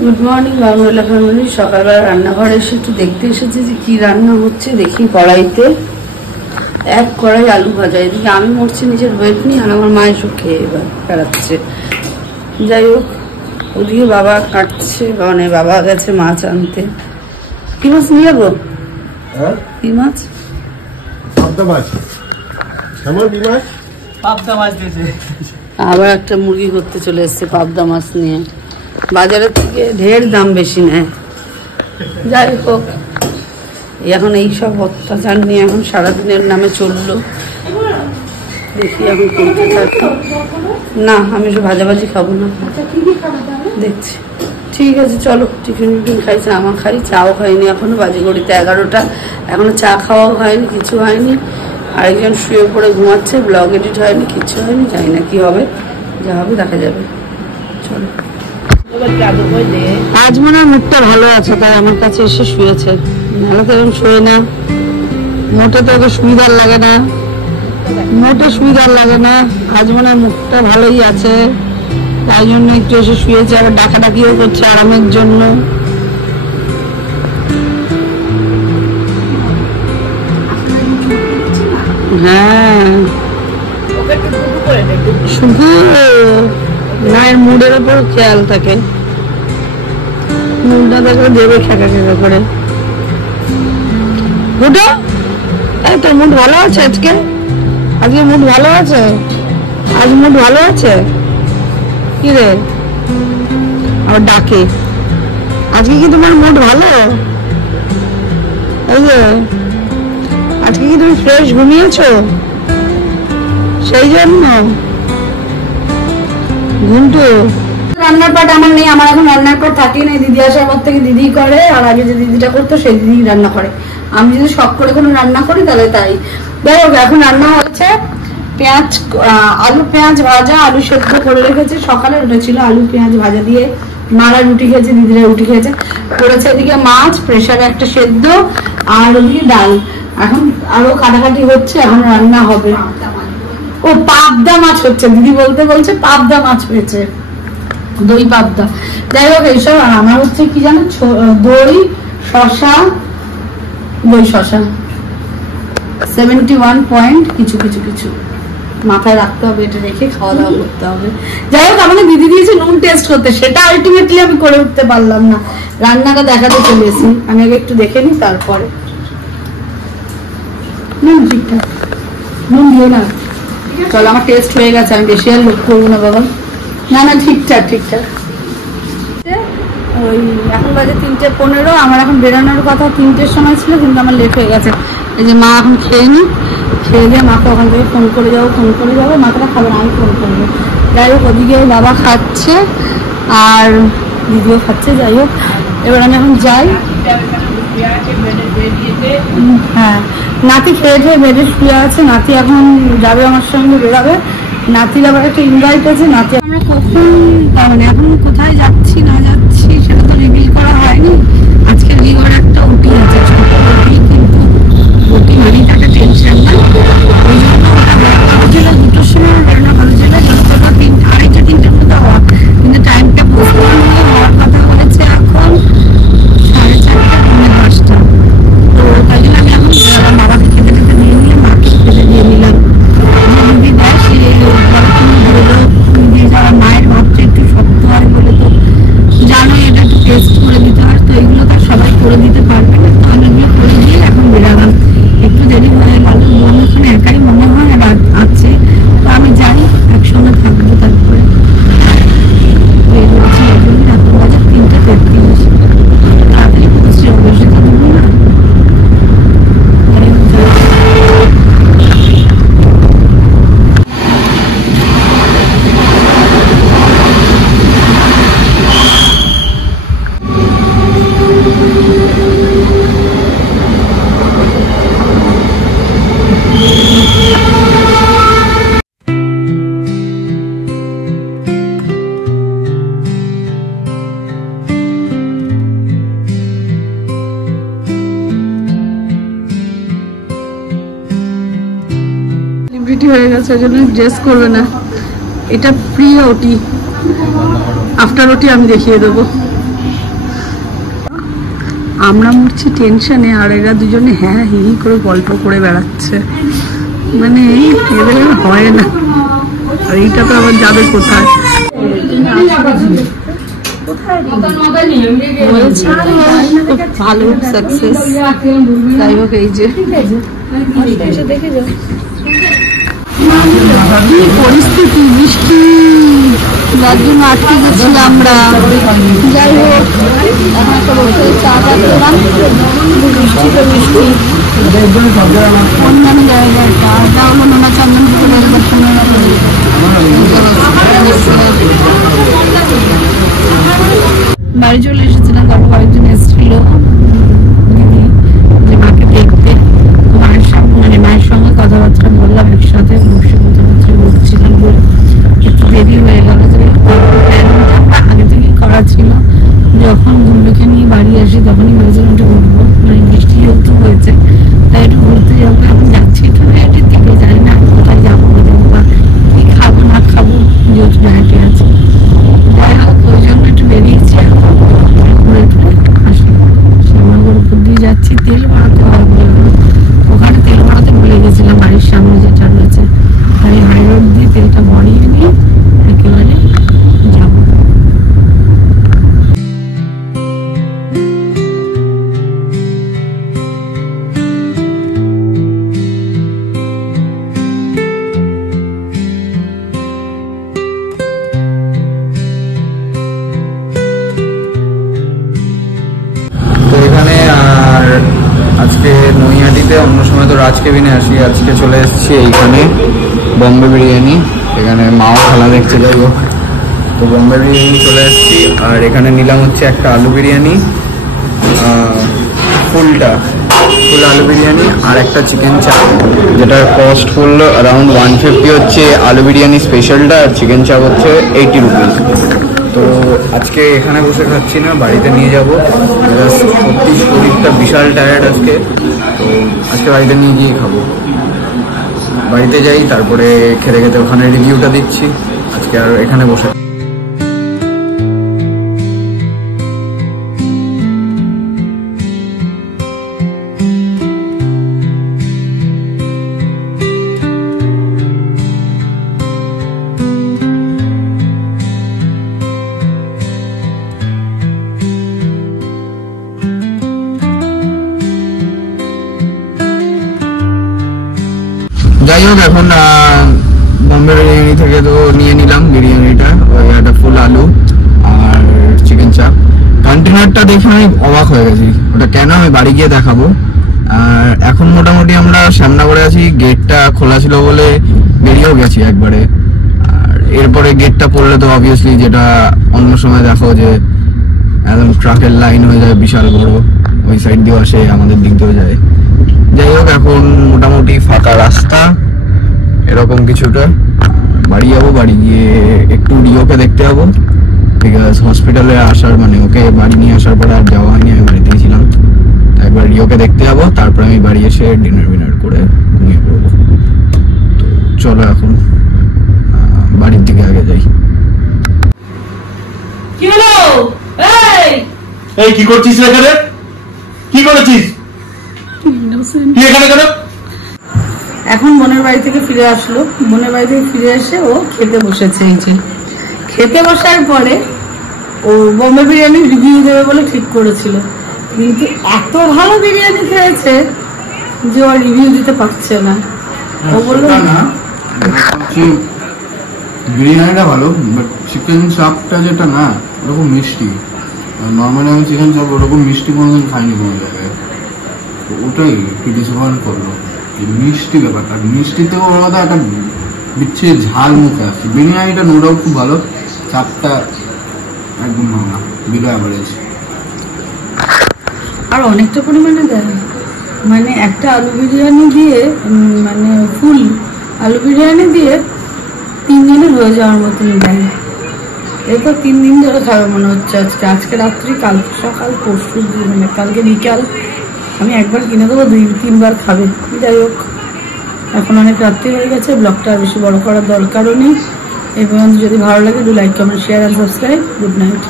Good morning Bangla family. সকালবেলা রান্নাঘরে এসে একটু দেখতে এসেছি যে কি রান্না হচ্ছে। দেখি কড়াইতে এক কড়াই আলু ভাজা। এদিকে আমি মরছি নিজের ওয়েট নিয়ে, আর আমার মায়ের সব খেয়ে এবার বেড়াচ্ছে। যাই হোক, ওদিকে বাবা কাটছে, মানে বাবা গেছে মাছ আনতে। কি মাছ নিয়ে যাবো? কি মাছ? আবার একটা মুরগি করতে চলে এসছে পাবদা মাছ নিয়ে। বাজারের থেকে ঢের দাম বেশি নেয়। যাই হোক, এখন এইসব অত্যাচার নিয়ে এখন সারাদিনের নামে চললো। দেখি এখন করতে থাকি। না, আমি সব ভাজাভাজি খাবো না, দেখছি। ঠিক আছে, চলো টিফিন খাইছে। আমার খাই, চাও খাইনি এখনো, বাজে ঘড়িতে 11টা, এখনো চা খাওয়াও হয়নি, কিছু হয়নি। আরেকজন শুয়ে পড়ে ঘুমাচ্ছে, ব্লগ এডিট হয়নি, কিছু হয়নি। জানি না কি হবে, যা হবে দেখা যাবে। চলো। আজ মনে হয় মুখটা ভালো আছে, তাই আমার কাছে এসে শুয়েছে। নাহলে তো এরকম শুয়ে না, মোটে তো ওকে সুবিধার লাগে না, মোটে সুবিধার লাগে না। আজ মনে হয় মুখটা ভালোই আছে, তাই জন্য একটু এসে শুয়েছে। আবার ডাকাডাকিও করছে আরামের জন্য। হ্যাঁ, শুধু মায়ের মুডের উপর খেয়াল থাকে, মুডটা দেখে দেবে খেকা খেকা করে। মুডটা এই তো মুড ভালো আছে আজকে। আজকে মুড ভালো আছে, আজ মুড ভালো আছে। কি রে আবার ডাকে? আজকে কি তোমার মুড ভালো? এই যে আজকে কি তুমি ফ্রেশ ঘুমিয়েছো, সেই জন্য? ঘুমটু রান্নার পাট আমার নেই, আমার এখন রান্নার পাট থাকেই নাই। দিদি আসার পর থেকে দিদি করে, আর আগে যে দিদিটা করতো সেই দিদি রান্না করে। আমি যদি শখ করে কোনো রান্না করি তাহলে তাই। যাই হোক, এখন রান্না হচ্ছে পেঁয়াজ, আলু পেঁয়াজ ভাজা, আলু সেদ্ধ করে রেখেছে। সকালে উঠেছিল আলু পেঁয়াজ ভাজা দিয়ে, মারা রুটি খেয়েছে, দিদিরা রুটি খেয়েছে। করেছে এদিকে মাছ প্রেসারে একটা সেদ্ধ, আর ওদিকে ডাল। এখন আরো কাটাকাটি হচ্ছে, এখন রান্না হবে। ও পাবদা মাছ হচ্ছে, দিদি বলছে পাবদা মাছ হয়েছে, দই পাবদা। যাই হোক এইসব। আর আমার হচ্ছে কি জানো, দই শশা, দই শশা 71 পয়েন্ট কিছু কিছু কিছু মাথায় রাখতে হবে, এটা রেখে খাওয়া দাওয়া করতে হবে। যাই হোক, আমাকে দিদি দিয়েছে নুন টেস্ট করতে, সেটা আলটিমেটলি আমি করে উঠতে পারলাম না। রান্নাটা দেখাতে চলেছি, আমি আগে একটু দেখে নিই তারপরে। নুন ঠিকঠাক, নুন দিয়ে না। চলো, আমার টেস্ট হয়ে গেছে, আমি বেশি আর লোক করবো না বাবা। না না, ঠিকঠাক ঠিকঠাক। ওই এখন বাজে 3:15, আমার এখন বেরোনোর কথা 3টের সময় ছিল, কিন্তু আমার লেট হয়ে গেছে। এই যে মা এখন খেয়ে নি, খেয়ে দিয়ে মাকে ওখান থেকে ফোন করে যাবো। মাথাটা খাবে না, আমি ফোন করবো। যাই হোক, ওদিকে বাবা খাচ্ছে আর দিদিও খাচ্ছে। যাই হোক, এবার আমি এখন যাই। হ্যাঁ, নাতি খেয়ে বেডে শুয়ে আছে। নাতি এখন যাবে আমার সঙ্গে, বেরোবে। নাতির আবার একটা ইনভাইট আছে। নাতি আমরা কখন, মানে এখন কোথায় যাচ্ছি না যাচ্ছি সেটা তো রিভিল করা হয়নি। আজকে রিভার একটা ওটি আছে, ছোট ওটি, কিন্তু ওটি মানেই তাকে টেনশন না। ওই জন্য ওটা ছিল 2টোর সময় বেরোনো কথা ছিল, যতটা 2:30-3টের মতো হওয়া, কিন্তু টাইমটা পোস্টপোন হওয়ার কথা বলেছে এখন 4:30-5:30। তো তাই জন্য আমি এখন বাবাকে খেতে খেতে দিয়ে নিলাম, মাকে খেতে দিয়ে নিলাম। দিদি দেয় সে দিয়ে যাওয়া, মায়ের ভাবটা একটু শক্ত হয় বলে তো জানোই, এটা একটু টেস্ট করে দিতে হয়। তো এগুলো তো সবাই করে দিতে পারবে না, তো আমি এগুলো করে দিয়ে এখন বেরালাম। একটু দেরি হয়ে গেল, বোন ওখানে একাই মনে হয় আর আছে। তো আমি যাই, একসঙ্গে থাকবো। তারপরে বের হচ্ছি, এখন বাজে 3:33। তাড়াতাড়ি পৌঁছে যাবো, সেটা দেবো না। হয়ে গেছে, ওই জন্য ড্রেস করবে না। এটা প্রি ওটি, আফটার ওটি আমি দেখিয়ে দেবো। আমরা মরছি টেনশনে, আর এরা দুজনে হ্যাঁ হি হি করে গল্প করে বেড়াচ্ছে, মানে এদের হয় না। আর এইটা তো আবার যাবে কোথায়? ভালো সাকসেস। যাই হোক, এই যে পরিস্থিতি, বৃষ্টি, যার জন্য আটকে গেছিলাম আমরা। যাই হোক, এখন একটা বসে চা টা খেলাম, বৃষ্টিতে বৃষ্টি অন্যান্য জায়গায় এটা হলো নোনা চন্দন বাড়ি চলে এসেছিলাম। তারপর কয়েকজন এসেছিল দিদি, যে মাকে দেখতে, মায়ের সঙ্গে মানে মায়ের সঙ্গে কথাবার্তা বললাম, একসাথে বসে কথাবার্তা বলছিলাম বলে একটু দেরি হয়ে গেল। যে আগে থেকেই করা ছিল, যখন গুল্লুকে নিয়ে বাড়ি আসি তখনই ভেবেছিলাম একটু ঘুরবো, মানে বৃষ্টি যেহেতু হয়েছে তাই একটু ঘুরতে যাবো। এখন যাচ্ছি একটু ডায়েটের দিকে, জানি না কোথায় যাবো বা কি খাবো না খাবো, যেহেতু ডায়েটে আছে। যাই হোক, ওই জন্য একটু বেরিয়েছি, ঘুরে টুরে আসি। শ্যামাগড় উপর দিয়ে যাচ্ছি, তেল ভরাতে হয় বলে ওখানে তেল ভরাতে ভুলে গেছিলাম, বাড়ির সামনে যেটা রয়েছে। তাই হাই রোড দিয়ে তেলটা ভরিয়ে নিয়ে একেবারে যাবো। আজকে নৈহাটিতে, অন্য সময় তো রাজ কেবিনে আসি, আজকে চলে এসেছি এইখানে বম্বে বিরিয়ানি। এখানে মাও খেলা দেখতে, যাই হোক তো বম্বে বিরিয়ানি চলে এসেছি। আর এখানে নিলাম হচ্ছে একটা আলু বিরিয়ানি, ফুল আলু বিরিয়ানি, আর একটা চিকেন চাপ, যেটার কস্ট ফুল অ্যারাউন্ড 150 হচ্ছে আলু বিরিয়ানি স্পেশালটা, আর চিকেন চাপ হচ্ছে 80 রুপিস। তো আজকে এখানে বসে খাচ্ছি না, বাড়িতে নিয়ে যাবো। সত্যি শরীরটা বিশাল টায়ার্ড আজকে, তো আজকে বাড়িতে নিয়ে গিয়ে খাবো। বাড়িতে যাই, তারপরে খেতে খেতে ওখানে রিভিউটা দিচ্ছি। আজকে আর এখানে বসে যাই হোক। এখন বম্বে বিরিয়ানি থেকে তো নিয়ে নিলাম বিরিয়ানিটা, ওই একটা ফুল আলু আর চিকেন চাপ। কন্টেনারটা দেখে আমি অবাক হয়ে গেছি, ওটা কেন আমি বাড়ি গিয়ে দেখাবো। আর এখন মোটামুটি আমরা শ্যামনগরে আছি, গেটটা খোলা ছিল বলে বেরিয়েও গেছি একবারে। আর এরপরে গেটটা পড়লে তো অবভিয়াসলি, যেটা অন্য সময় দেখো যে একদম ট্রাকের লাইন হয়ে যায় বিশাল বড়, ওই সাইড দিয়েও আসে, আমাদের দিক দিয়েও যায়। যাই হোক, এখন মোটামুটি ফাঁকা রাস্তা এরকম কিছুটা। বাড়ি যাবো, বাড়ি গিয়ে একটু রিওকে দেখতে যাবো, বিকজ হসপিটালে আসার মানে ওকে বাড়ি নিয়ে আসার পরে আর যাওয়া হয়নি, আমি বাড়িতেই ছিলাম। একবার রিওকে দেখতে যাবো, তারপরে আমি বাড়ি এসে ডিনার করে ঘুমিয়ে পড়বো। তো চলো এখন বাড়ির দিকে আগে যাই। কি করছিস এখানে? কি করেছিস? এখন বোনের বাড়ি থেকে ফিরে আসলো, বোনের বাড়ি থেকে ফিরে এসে ও খেতে বসেছে। এই যে খেতে বসার পরে ও বম্বে বিরিয়ানি রিভিউ দেবে বলে ঠিক করেছিল, কিন্তু এত ভালো বিরিয়ানি খেয়েছে যে ও রিভিউ দিতে পারছে না। ও বললো বিরিয়ানিটা ভালো, বাট চিকেন চাপটা যেটা না ওরকম মিষ্টি, নর্মালি আমি চিকেন চাপ ওরকম মিষ্টি কোনোদিন খাইনি কোনো জায়গায়, ওটাই একটু ডিসঅ্যাপয়েন্ট করলো। মিষ্টি ব্যাপারটা, মিষ্টিতেও আলাদা একটা বিচ্ছিরি ঝাল মুখে আসছে। বিরিয়ানিটা নো ডাউট খুব ভালো, চাপটা একদম ভাঙা, বিলো অ্যাভারেজ। আর অনেকটা পরিমাণে দেয়, মানে একটা আলু বিরিয়ানি দিয়ে, মানে ফুল আলু বিরিয়ানি দিয়ে 3 দিনের হয়ে যাওয়ার মতন দেয়। এটা 3 দিন ধরে খাবে মনে হচ্ছে। আজকে রাত্রি, কাল সকাল, পরশু মানে কালকে বিকাল আমি একবার কিনে দেবো, 2-3 বার খাবে। যাই হোক, এখন অনেক রাত্রি হয়ে গেছে, ব্লগটা আর বেশি বড় করার দরকারও নেই। এই পর্যন্ত যদি ভালো লাগে, do like, comment, share and subscribe. Good night.